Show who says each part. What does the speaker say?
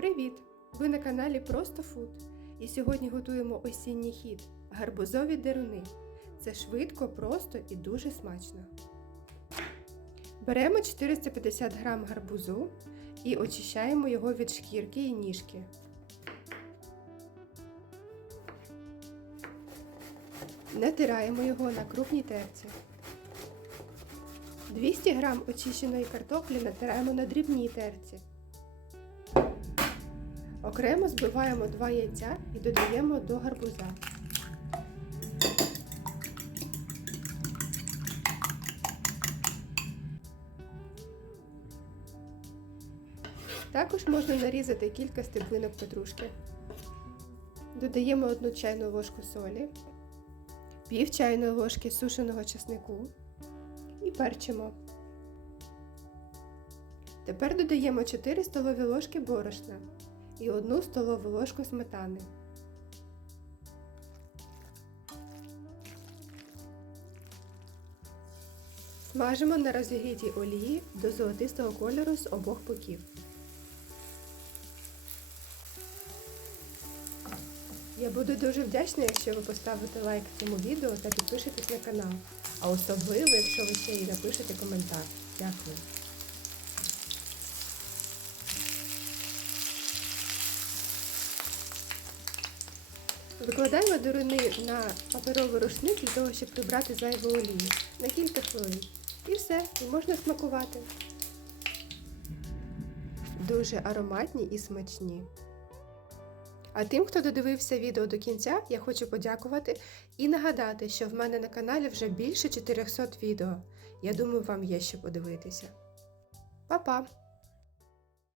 Speaker 1: Привіт! Ви на каналі Просто Фуд. І сьогодні готуємо осінній хід гарбузові деруни. Це швидко, просто і дуже смачно. Беремо 450 г гарбузу і очищаємо його від шкірки і ніжки. Натираємо його на крупній терці. 200 г очищеної картоплі натираємо на дрібній терці. Окремо збиваємо 2 яйця і додаємо до гарбуза. Також можна нарізати кілька стеблинок петрушки. Додаємо 1 чайну ложку солі, пів чайної ложки сушеного чеснику і перчимо. Тепер додаємо 4 столові ложки борошна і 1 столову ложку сметани. Смажимо на розігрітій олії до золотистого кольору з обох боків. Я буду дуже вдячна, якщо ви поставите лайк цьому відео та підпишетесь на канал. А особливо, якщо ви ще й напишете коментар. Дякую. Викладаємо дуруни на паперовий рушник для того, щоб прибрати зайву олію на кілька хвилин. І все, і можна смакувати. Дуже ароматні і смачні. А тим, хто додивився відео до кінця, я хочу подякувати і нагадати, що в мене на каналі вже більше 400 відео. Я думаю, вам є що подивитися. Па-па!